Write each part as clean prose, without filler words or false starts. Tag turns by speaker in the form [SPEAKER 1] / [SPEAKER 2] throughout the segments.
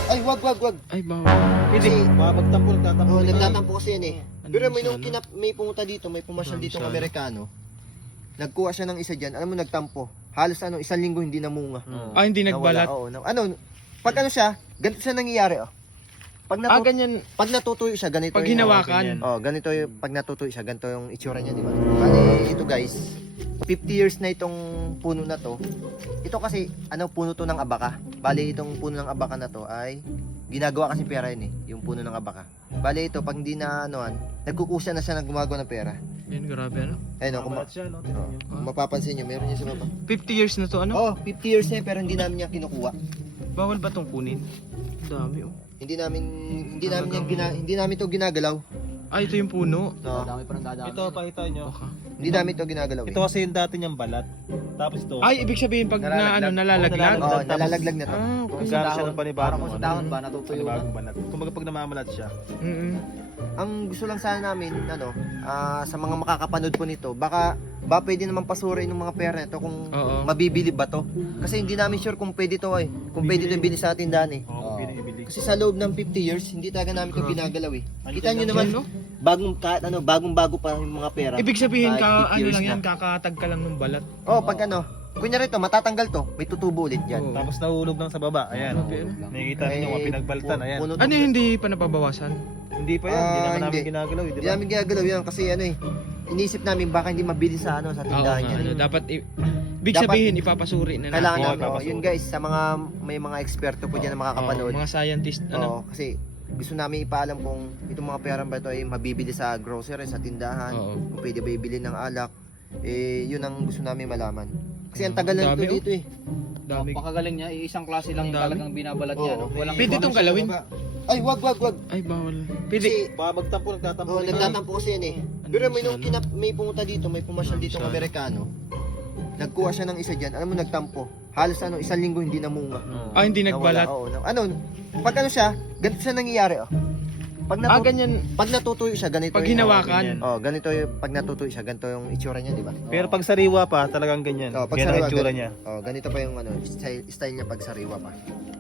[SPEAKER 1] Ay, wag.
[SPEAKER 2] Ay, bawal.
[SPEAKER 1] Kasi,
[SPEAKER 3] Magtampo, nagtatampo.
[SPEAKER 1] nagtatampo kasi yan eh.
[SPEAKER 2] Ano
[SPEAKER 1] Pero may
[SPEAKER 2] siya,
[SPEAKER 1] nung may pumunta dito, may pumasyal
[SPEAKER 2] Ano
[SPEAKER 1] dito ng
[SPEAKER 2] siya,
[SPEAKER 1] Amerikano. Nagkuha siya ng isa dyan, alam mo nagtampo. Halos isang linggo hindi namunga.
[SPEAKER 2] Ah, hindi nagbalat.
[SPEAKER 1] Nawala, pag siya, ganito siya nangyayari Pag
[SPEAKER 2] Ganyan.
[SPEAKER 1] pag natutuyo siya, ganito
[SPEAKER 2] Pag
[SPEAKER 1] yung
[SPEAKER 2] hinawakan.
[SPEAKER 1] ganito yung pag natutuyo siya, ganito yung itsura niya, di ba? Bali, ito guys, 50 years na itong puno na to. Ito kasi puno to ng abaka. Bali, itong puno ng abaka na to ay ginagawa kasi pera yun yung puno ng abaka. Bali, ito pag hindi na nagkukusya na siya ng gumagawa ng pera.
[SPEAKER 2] Yan, grabe ano.
[SPEAKER 1] Ayun, kung mapapansin niyo, meron niya sa baba.
[SPEAKER 2] 50 years na to ano?
[SPEAKER 1] 50 years na pero hindi namin niya kinukuha.
[SPEAKER 2] Bawal ba tong kunin? Dami oh.
[SPEAKER 1] Hindi namin to ginagalaw.
[SPEAKER 2] Ah, ito yung puno.
[SPEAKER 1] No.
[SPEAKER 3] Ito, pakita nyo.
[SPEAKER 2] Baka.
[SPEAKER 1] Hindi namin to ginagalaw.
[SPEAKER 3] Ito kasi yung dati niyang balat. Tapos ito.
[SPEAKER 2] Ay, ibig sabihin pag nalalaglag.
[SPEAKER 1] Nalalaglag na to.
[SPEAKER 2] Ah, okay.
[SPEAKER 3] Magkano siya ng panibagong
[SPEAKER 4] Parang kung sa dahon ba, natutuyo na.
[SPEAKER 3] panibagong balat. Kumbaga pag namamalat siya.
[SPEAKER 1] Ang gusto lang sana namin sa mga makakapanood po nito, baka pwede naman pasurin ng mga pera nito kung
[SPEAKER 2] Oo.
[SPEAKER 1] mabibili ba to. Kasi hindi namin sure kung pwede to kung pwede to ibili sa tindahan
[SPEAKER 3] Oo, binibili.
[SPEAKER 1] Kasi sa loob ng 50 years, hindi talaga namin to ginagalaw Kita nyo
[SPEAKER 2] Yan,
[SPEAKER 1] naman,
[SPEAKER 2] no?
[SPEAKER 1] bagong-bago pa yung mga pera.
[SPEAKER 2] Ibig sabihin
[SPEAKER 1] Kahit 50 years
[SPEAKER 2] lang
[SPEAKER 1] na.
[SPEAKER 2] yan, kakatag ka lang ng balat.
[SPEAKER 1] Pag kunyari to, matatanggal to, may tutubo ulit yan.
[SPEAKER 2] Oo.
[SPEAKER 3] Tapos nahulog lang sa baba. Ayan.
[SPEAKER 2] Grabe, ano?
[SPEAKER 3] Nakikita ninyo mga pinagbaltan. Ayan.
[SPEAKER 1] Puno to.
[SPEAKER 2] Ano yung hindi pa nababawasan?
[SPEAKER 3] Hindi pa yan. Hindi naman namin
[SPEAKER 1] Hindi.
[SPEAKER 3] ginagalaw. Di
[SPEAKER 1] Hindi
[SPEAKER 3] ba?
[SPEAKER 1] namin ginagalaw yan kasi inisip namin baka hindi mabili sa sa
[SPEAKER 2] Oo
[SPEAKER 1] tindahan
[SPEAKER 2] nga,
[SPEAKER 1] yan.
[SPEAKER 2] dapat ibig
[SPEAKER 1] Dapat-
[SPEAKER 2] sabihin ipapasuri na
[SPEAKER 1] Kailangan
[SPEAKER 3] Oo,
[SPEAKER 1] namin,
[SPEAKER 3] ipapasok.
[SPEAKER 1] yun guys, sa mga may mga eksperto po dyan na makakapanood.
[SPEAKER 2] mga scientist ano.
[SPEAKER 1] Kasi gusto namin ipaalam kung itong mga pera ba ito ay mabibili sa grocery, sa tindahan,
[SPEAKER 2] Oo.
[SPEAKER 1] kung pwede ba ibili ng alak. Yun ang gusto namin malaman. Kasi ang tagal na
[SPEAKER 2] Dami,
[SPEAKER 1] ito dito
[SPEAKER 2] Dami.
[SPEAKER 4] Pakagaling niya, isang klase lang yung
[SPEAKER 2] Dami.
[SPEAKER 4] talagang binabalat niya. No? Walang
[SPEAKER 2] Pwede itong galawin.
[SPEAKER 1] Ay, wag.
[SPEAKER 2] Ay, bawal.
[SPEAKER 1] Kasi,
[SPEAKER 2] Pwede.
[SPEAKER 3] Magtampo, nagtatampo.
[SPEAKER 1] nagtatampo kasi yan Pero may nung
[SPEAKER 2] Ano siya,
[SPEAKER 1] may pumunta dito, may pumasyal
[SPEAKER 2] Ano
[SPEAKER 1] dito ng
[SPEAKER 2] siya,
[SPEAKER 1] Amerikano. Nagkuha siya ng isa dyan, alam mo nagtampo. Halos isang linggo hindi namunga.
[SPEAKER 2] Ah, hindi nagbalat.
[SPEAKER 1] Nawala, pag siya, ganito siya nangyayari Pag
[SPEAKER 2] Ganyan.
[SPEAKER 1] pag natutuyo siya, ganito
[SPEAKER 2] Pag
[SPEAKER 1] yung
[SPEAKER 2] hinawakan.
[SPEAKER 1] ganito yung pag natutuyo siya, ganito yung itsura niya, di ba?
[SPEAKER 3] Pero pag sariwa pa, talagang ganyan.
[SPEAKER 1] Pag
[SPEAKER 3] Ganyan
[SPEAKER 1] sariwa,
[SPEAKER 3] ang itsura niya.
[SPEAKER 1] ganito pa yung style niya pag sariwa pa.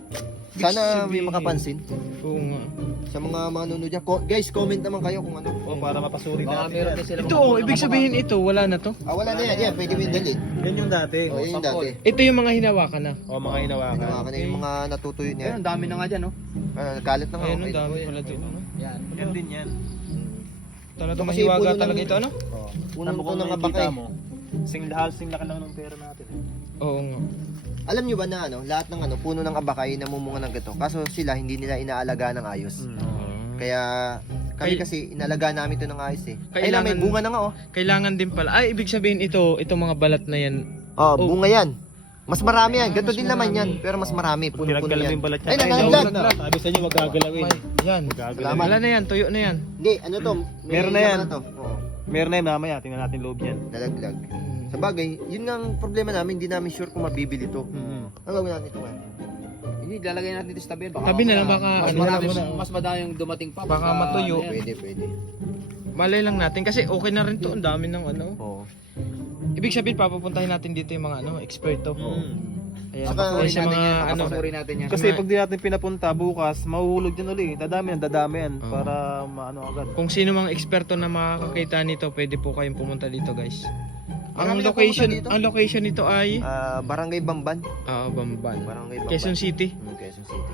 [SPEAKER 1] Sana may
[SPEAKER 2] sabihin-
[SPEAKER 1] makapansin
[SPEAKER 2] Oo nga.
[SPEAKER 1] sa mga nanonood dyan. Guys, comment naman kayo kung ano.
[SPEAKER 3] O para mapasuri
[SPEAKER 4] Baka
[SPEAKER 3] natin
[SPEAKER 4] meron
[SPEAKER 3] yan.
[SPEAKER 4] din sila.
[SPEAKER 2] Ito ibig sabihin ito, wala na to.
[SPEAKER 1] Wala na yan. Pwede mo yung dalhin.
[SPEAKER 3] Yan yung dati.
[SPEAKER 1] Yun yung dati.
[SPEAKER 2] Ito yung mga hinawakan na.
[SPEAKER 3] O mga hinawakan.
[SPEAKER 1] Hinawakan na yung mga natutuyo niya.
[SPEAKER 4] Ayun, ang dami na nga dyan, no?
[SPEAKER 1] Kalat na nga.
[SPEAKER 2] Ayun,
[SPEAKER 1] Okay.
[SPEAKER 2] ang dami pala to. Ano?
[SPEAKER 4] Yan.
[SPEAKER 3] Yan din yan.
[SPEAKER 2] Talagang
[SPEAKER 1] Kasi
[SPEAKER 2] mahiwaga
[SPEAKER 1] puno ng-
[SPEAKER 2] talaga ito, ano?
[SPEAKER 1] Puno
[SPEAKER 3] Alam mo
[SPEAKER 1] to
[SPEAKER 3] kung
[SPEAKER 1] ng
[SPEAKER 3] nakikita
[SPEAKER 1] abakay.
[SPEAKER 3] mo. Sing laki lang ng pera natin.
[SPEAKER 2] Oo nga.
[SPEAKER 1] Alam nyo ba na lahat ng puno ng abakay namumunga ng gato. Kaso sila hindi nila inaalaga ng ayos. Kaya kami
[SPEAKER 2] Kay-
[SPEAKER 1] kasi inalaga namin ito ng ayos Ay na, may
[SPEAKER 2] Kailangan-
[SPEAKER 1] bunga na nga
[SPEAKER 2] Kailangan din pala. Ay, ibig sabihin itong mga balat na yan.
[SPEAKER 1] bunga yan. Mas marami yan. Ganito
[SPEAKER 2] mas
[SPEAKER 1] din naman
[SPEAKER 2] marami.
[SPEAKER 1] yan. Pero mas marami. Puno-puno
[SPEAKER 3] Pinaggalam
[SPEAKER 1] yan.
[SPEAKER 3] yung balat niya.
[SPEAKER 1] Ay,
[SPEAKER 3] Ay,
[SPEAKER 1] nalaglag.
[SPEAKER 3] nawala na. Sabi sa inyo, wag gagalawin.
[SPEAKER 2] Yan.
[SPEAKER 3] Gagalawin.
[SPEAKER 2] Wala na yan, tuyo na yan.
[SPEAKER 1] Hindi, to? May
[SPEAKER 3] Meron na yan.
[SPEAKER 1] laman to. Oo,
[SPEAKER 3] Meron na yun mamaya. Tingnan natin loob yan.
[SPEAKER 1] nalaglag. Sa bagay, yun nga ang problema namin. Hindi namin sure kung mabibili to. Ang gawin natin ito nga.
[SPEAKER 4] Hindi, lalagay natin dito sa tabi. Baka
[SPEAKER 2] Tabi na lang,
[SPEAKER 4] mamaya,
[SPEAKER 2] baka
[SPEAKER 4] mas
[SPEAKER 2] ano,
[SPEAKER 4] marami,
[SPEAKER 2] muna.
[SPEAKER 4] mas madami yung dumating pa.
[SPEAKER 2] Baka matuyo.
[SPEAKER 4] ano yan.
[SPEAKER 1] Pwede.
[SPEAKER 2] Malay lang natin kasi okay na rin to. Ang dami ng ano.
[SPEAKER 1] Oo.
[SPEAKER 2] Ibig sabihin papupuntahin natin dito yung mga eksperto. Ayan,
[SPEAKER 1] Saka,
[SPEAKER 2] papasukin sa mga ano.
[SPEAKER 4] Papasuri natin yan.
[SPEAKER 3] Kasi pag di natin pinapunta bukas, mahuhulog yan uli. Dadami yan. Para maano agad.
[SPEAKER 2] Kung sino mang eksperto na makakakita nito, pwede po kayong pumunta dito, guys. Ang
[SPEAKER 1] Marami na
[SPEAKER 2] location,
[SPEAKER 1] pumunta dito.
[SPEAKER 2] ang location nito ay
[SPEAKER 1] Barangay Bamban.
[SPEAKER 2] Bamban.
[SPEAKER 1] Barangay Bamban.
[SPEAKER 2] Quezon City.
[SPEAKER 1] Quezon City.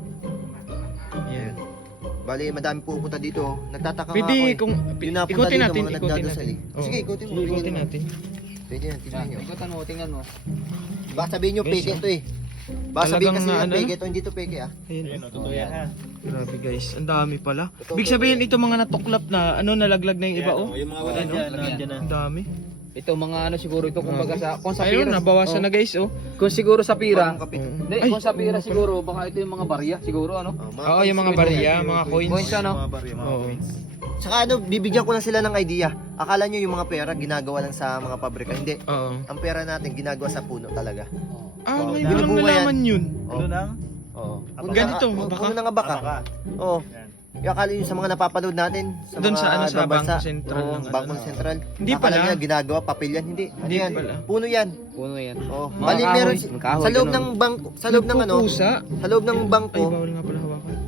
[SPEAKER 2] Yan.
[SPEAKER 1] Bali, madami pupunta dito. Nagtataka nga ako
[SPEAKER 2] Pwede kung
[SPEAKER 1] Yung napunta
[SPEAKER 2] ikutin
[SPEAKER 1] dito,
[SPEAKER 2] natin,
[SPEAKER 1] mga
[SPEAKER 2] ikutin
[SPEAKER 1] nagdadasal
[SPEAKER 2] natin.
[SPEAKER 1] eh. Sige, ikutin mo,
[SPEAKER 2] Ikutin
[SPEAKER 1] tingnan mo.
[SPEAKER 2] natin.
[SPEAKER 1] Pwede yan, tingnan nyo.
[SPEAKER 4] Ikutan mo, tingnan mo.
[SPEAKER 1] Baka sabihin nyo,
[SPEAKER 2] Guys,
[SPEAKER 1] peke ito Baka sabihin
[SPEAKER 2] talagang
[SPEAKER 1] kasi
[SPEAKER 2] na
[SPEAKER 1] nyo,
[SPEAKER 2] ano?
[SPEAKER 1] peke ito, hindi to peke
[SPEAKER 2] Ayun.
[SPEAKER 3] Ayun, totoo yan ha.
[SPEAKER 2] Grabe guys, ang dami pala. Ibig sabihin ito mga natuklap na nalaglag na yung iba oh.
[SPEAKER 3] Yung mga wala
[SPEAKER 2] Ayun,
[SPEAKER 3] dyan,
[SPEAKER 2] oh.
[SPEAKER 3] nandiyan na.
[SPEAKER 2] Ang dami.
[SPEAKER 4] Ito mga ano siguro ito kumbaga sa kung sa
[SPEAKER 2] Ayun,
[SPEAKER 4] pira.
[SPEAKER 2] nabawasan na guys oh.
[SPEAKER 4] Kung siguro sa pira.
[SPEAKER 1] Parang kapit.
[SPEAKER 4] Hindi,
[SPEAKER 2] Ay.
[SPEAKER 4] kung sa pira siguro baka ito yung mga barya siguro ano.
[SPEAKER 2] Oo, yung mga barya, mga coins.
[SPEAKER 4] Coins ano.
[SPEAKER 3] Mga barya, mga
[SPEAKER 2] Oo.
[SPEAKER 3] coins.
[SPEAKER 1] Tsaka bibigyan ko lang sila ng idea. Akala nyo yung mga pera ginagawa lang sa mga pabrika. Hindi.
[SPEAKER 2] Oo.
[SPEAKER 1] Ang pera natin ginagawa sa puno talaga.
[SPEAKER 2] Ngayon ko lang
[SPEAKER 1] binubunga yan.
[SPEAKER 2] nalaman yun.
[SPEAKER 3] Ano lang?
[SPEAKER 1] Oo.
[SPEAKER 2] Ganito,
[SPEAKER 1] Puno
[SPEAKER 2] baka?
[SPEAKER 1] ng abaka.
[SPEAKER 3] Abaka.
[SPEAKER 1] Oo.
[SPEAKER 3] Yan.
[SPEAKER 1] Yung akala nyo sa mga napapanood natin.
[SPEAKER 2] Doon
[SPEAKER 1] mga
[SPEAKER 2] sa ano, sa
[SPEAKER 1] ibang bansa.
[SPEAKER 2] Bangko Sentral
[SPEAKER 1] Oo,
[SPEAKER 2] ng ano,
[SPEAKER 1] Bangko
[SPEAKER 2] ano.
[SPEAKER 1] Sentral.
[SPEAKER 2] Hindi
[SPEAKER 1] Akala
[SPEAKER 2] pala.
[SPEAKER 1] nila ginagawa, papel yan. Hindi. Ano
[SPEAKER 2] Hindi
[SPEAKER 1] yan?
[SPEAKER 2] pala.
[SPEAKER 1] Puno yan.
[SPEAKER 4] Puno yan.
[SPEAKER 1] Oh,
[SPEAKER 4] Mga
[SPEAKER 1] bali
[SPEAKER 4] kahoy,
[SPEAKER 1] meron
[SPEAKER 4] mga kahoy,
[SPEAKER 1] sa loob
[SPEAKER 4] ganun.
[SPEAKER 1] ng bangko, sa loob ng
[SPEAKER 2] Nagpupusa?
[SPEAKER 1] sa loob ng bangko,
[SPEAKER 2] Ay, bawal nga pala hawakan.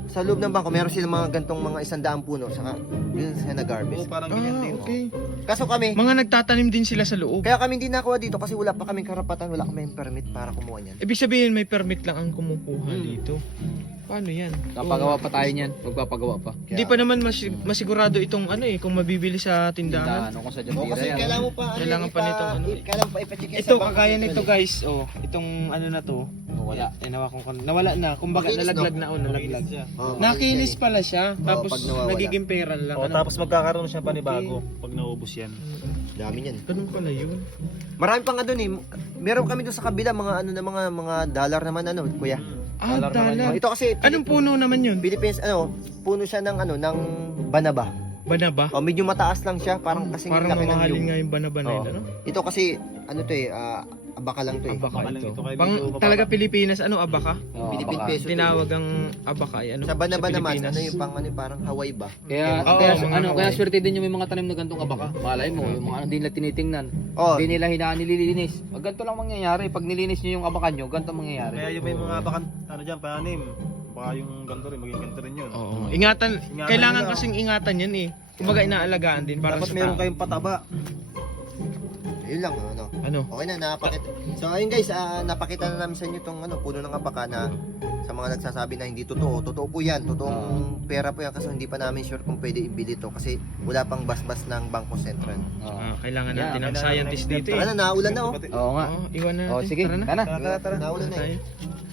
[SPEAKER 1] sa loob ng bangko, meron silang mga gantong mga 100 puno, saka yun sila
[SPEAKER 3] Oo,
[SPEAKER 1] nag-harvest.
[SPEAKER 3] parang ganyan din.
[SPEAKER 2] okay.
[SPEAKER 1] Kaso kami,
[SPEAKER 2] Mga nagtatanim din sila sa loob.
[SPEAKER 1] kaya kami hindi nakuha dito kasi wala pa kaming karapatan, wala kaming permit para kumuha niyan.
[SPEAKER 2] Ibig sabihin may permit lang ang kumukuha dito. Paano yan?
[SPEAKER 4] Napagawa pa tayo niyan. Magpapagawa pa.
[SPEAKER 2] Hindi pa naman masigurado itong ano kung mabibili sa tindahan.
[SPEAKER 4] Ano kung sa
[SPEAKER 1] Oo,
[SPEAKER 4] Jandira
[SPEAKER 1] kasi
[SPEAKER 4] yan.
[SPEAKER 1] kailangan mo pa,
[SPEAKER 2] Kailangan pa nitong ano eh.
[SPEAKER 1] kailangan pa ipacheck yan
[SPEAKER 2] Ito
[SPEAKER 1] sa bangko
[SPEAKER 2] kagaya
[SPEAKER 1] central
[SPEAKER 2] nito
[SPEAKER 1] eh.
[SPEAKER 2] guys, itong ano na to.
[SPEAKER 4] Wala.
[SPEAKER 2] Nawala na. Kumbaga
[SPEAKER 1] Makinis,
[SPEAKER 2] nalaglag
[SPEAKER 1] no?
[SPEAKER 2] na nalaglag.
[SPEAKER 3] Makinis siya.
[SPEAKER 1] Oo,
[SPEAKER 2] Nakinis pala siya, tapos
[SPEAKER 1] pag nawawala.
[SPEAKER 2] nagiging pera lang.
[SPEAKER 3] Oh,
[SPEAKER 2] ano?
[SPEAKER 3] tapos magkakaroon siya panibago pag naubos yan.
[SPEAKER 1] Dami niyan.
[SPEAKER 2] Ganun pala yun.
[SPEAKER 1] Marami pa nga doon eh. Meron kami doon sa kabila mga ano na mga dollar naman ano, kuya.
[SPEAKER 2] Ah,
[SPEAKER 3] Dollar naman
[SPEAKER 2] dollar.
[SPEAKER 1] Ito kasi
[SPEAKER 2] Anong puno naman yun?
[SPEAKER 1] Philippines ano, puno siya ng ano, ng banaba.
[SPEAKER 2] Banaba?
[SPEAKER 1] O medyo mataas lang siya, parang kasing
[SPEAKER 2] Parang
[SPEAKER 1] laki ng
[SPEAKER 2] mamahalin
[SPEAKER 1] yung.
[SPEAKER 2] nga yung banaba na yun,
[SPEAKER 1] Oo.
[SPEAKER 2] ano?
[SPEAKER 1] Ito kasi ano to eh, abaka lang to eh.
[SPEAKER 2] Abaka
[SPEAKER 3] Abaka lang
[SPEAKER 2] ito.
[SPEAKER 3] ito, kaya
[SPEAKER 2] Pang
[SPEAKER 3] medyo mababa.
[SPEAKER 2] talaga Pilipinas, ano abaka?
[SPEAKER 4] Oo,
[SPEAKER 1] Philippine
[SPEAKER 4] baka.
[SPEAKER 1] peso. to eh.
[SPEAKER 2] Tinawag ang abaka ay ano?
[SPEAKER 1] Sa banaba naman,
[SPEAKER 2] Pilipinas.
[SPEAKER 1] ano yung pang ano, parang Hawaii ba?
[SPEAKER 4] Kaya,
[SPEAKER 2] Oo,
[SPEAKER 4] kaya,
[SPEAKER 2] mga
[SPEAKER 4] ano, kaya
[SPEAKER 2] Hawaii.
[SPEAKER 4] swerte din yung may mga tanim na gantong abaka. Malay mo, yung mga ano, hindi nila tinitingnan.
[SPEAKER 1] Oh,
[SPEAKER 4] Hindi nila nililinis. Pag ganito lang mangyayari, pag nilinis nyo yung abaka nyo, ganito mangyayari.
[SPEAKER 3] Kaya yung may mga bakan, ano dyan, panim. Baka yung ganito rin, maging ganito rin yun.
[SPEAKER 2] Oo. Ingatan, kailangan
[SPEAKER 3] nila.
[SPEAKER 2] kasing ingatan yan eh. Kumbaga inaalagaan din para
[SPEAKER 3] Dapat
[SPEAKER 2] sa
[SPEAKER 3] meron
[SPEAKER 2] tao.
[SPEAKER 3] kayong pataba.
[SPEAKER 1] yun lang ano.
[SPEAKER 2] Ano?
[SPEAKER 1] Okay na, napakita. So ayun guys, napakita na namin sa inyo itong ano, puno ng abaka na sa mga nagsasabi na hindi totoo. Totoo po yan, totoong pera po yan kasi hindi pa namin sure kung pwede ibili to kasi wala pang basbas ng Bangko Sentral.
[SPEAKER 4] Oo.
[SPEAKER 2] Kailangan
[SPEAKER 4] Yeah,
[SPEAKER 2] natin ng
[SPEAKER 3] kailangan
[SPEAKER 2] scientist
[SPEAKER 3] natin
[SPEAKER 2] dito
[SPEAKER 1] Tara
[SPEAKER 2] eh.
[SPEAKER 1] na, naulan na oh.
[SPEAKER 4] Oo nga.
[SPEAKER 2] Oo, iwan na natin.
[SPEAKER 4] Oh, sige,
[SPEAKER 2] Tara na.
[SPEAKER 4] tara.
[SPEAKER 3] Tara, tara.
[SPEAKER 1] Naulan na eh.
[SPEAKER 2] Tayo.